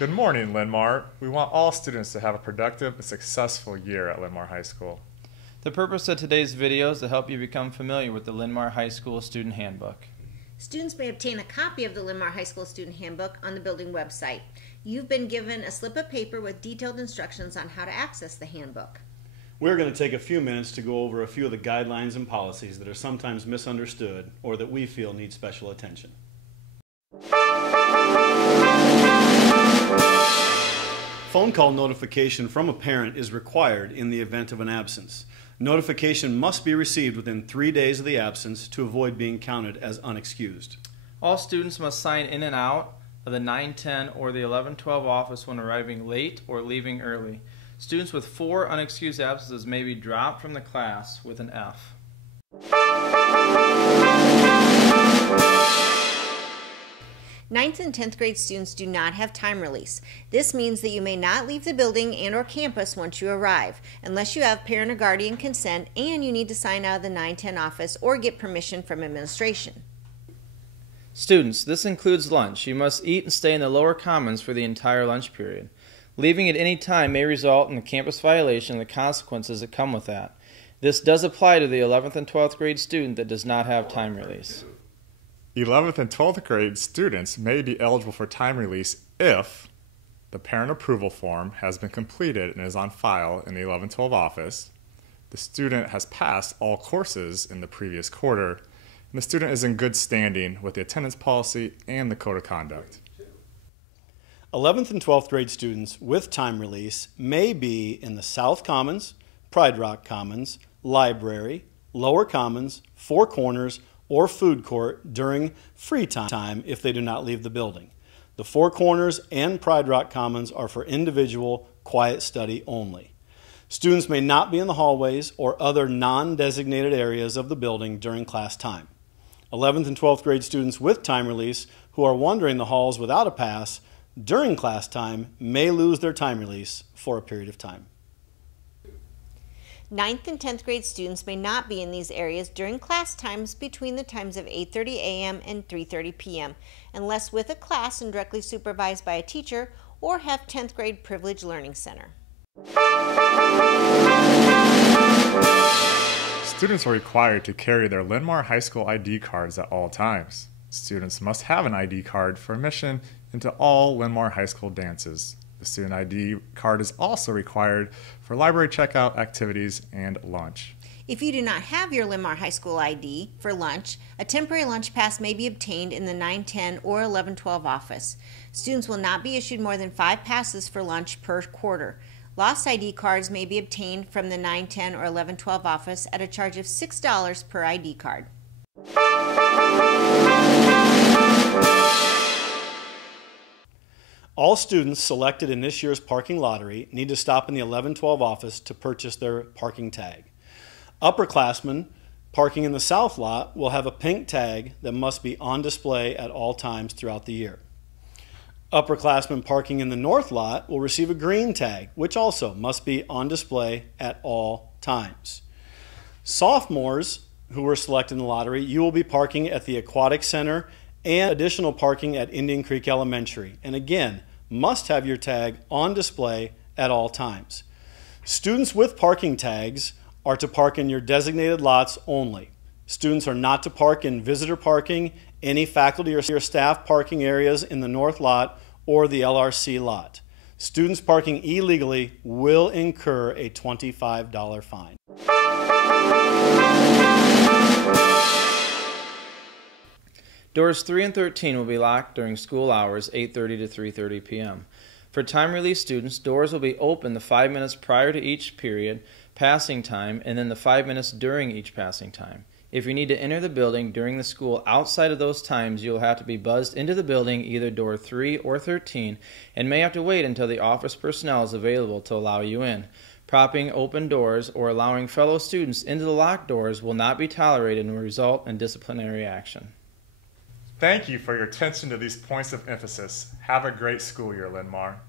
Good morning, Linn-Mar. We want all students to have a productive and successful year at Linn-Mar High School. The purpose of today's video is to help you become familiar with the Linn-Mar High School Student Handbook. Students may obtain a copy of the Linn-Mar High School Student Handbook on the building website. You've been given a slip of paper with detailed instructions on how to access the handbook. We're going to take a few minutes to go over a few of the guidelines and policies that are sometimes misunderstood or that we feel need special attention. Phone call notification from a parent is required in the event of an absence. Notification must be received within 3 days of the absence to avoid being counted as unexcused. All students must sign in and out of the 910 or the 1112 office when arriving late or leaving early. Students with 4 unexcused absences may be dropped from the class with an F. Ninth and 10th grade students do not have time release. This means that you may not leave the building and or campus once you arrive, unless you have parent or guardian consent and you need to sign out of the 910 office or get permission from administration. Students, this includes lunch. You must eat and stay in the lower commons for the entire lunch period. Leaving at any time may result in a campus violation and the consequences that come with that. This does apply to the 11th and 12th grade student that does not have time release. 11th and 12th grade students may be eligible for time release if the parent approval form has been completed and is on file in the 11-12 office, the student has passed all courses in the previous quarter, and the student is in good standing with the attendance policy and the code of conduct. 11th and 12th grade students with time release may be in the South Commons, Pride Rock Commons, Library, Lower Commons, Four Corners, or food court during free time if they do not leave the building. The Four Corners and Pride Rock Commons are for individual quiet study only. Students may not be in the hallways or other non-designated areas of the building during class time. 11th and 12th grade students with time release who are wandering the halls without a pass during class time may lose their time release for a period of time. 9th and 10th grade students may not be in these areas during class times between the times of 8:30 a.m. and 3:30 p.m. unless with a class and directly supervised by a teacher or have 10th grade Privilege Learning Center. Students are required to carry their Linn-Mar High School ID cards at all times. Students must have an ID card for admission into all Linn-Mar High School dances. The student ID card is also required for library checkout activities and lunch. If you do not have your Linn-Mar High School ID for lunch, a temporary lunch pass may be obtained in the 910 or 1112 office. Students will not be issued more than 5 passes for lunch per quarter. Lost ID cards may be obtained from the 910 or 1112 office at a charge of $6 per ID card. All students selected in this year's parking lottery need to stop in the 11-12 office to purchase their parking tag. Upperclassmen parking in the south lot will have a pink tag that must be on display at all times throughout the year. Upperclassmen parking in the north lot will receive a green tag, which also must be on display at all times. Sophomores who were selected in the lottery, you will be parking at the Aquatic Center and additional parking at Indian Creek Elementary. And again, must have your tag on display at all times. Students with parking tags are to park in your designated lots only. Students are not to park in visitor parking, any faculty or staff parking areas in the north lot or the LRC lot. Students parking illegally will incur a $25 fine. Doors 3 and 13 will be locked during school hours 8:30 to 3:30 p.m. For time release students, doors will be open the 5 minutes prior to each period passing time and then the 5 minutes during each passing time. If you need to enter the building during the school outside of those times, you'll have to be buzzed into the building either door 3 or 13 and may have to wait until the office personnel is available to allow you in. Propping open doors or allowing fellow students into the locked doors will not be tolerated and will result in disciplinary action. Thank you for your attention to these points of emphasis. Have a great school year, Linn-Mar.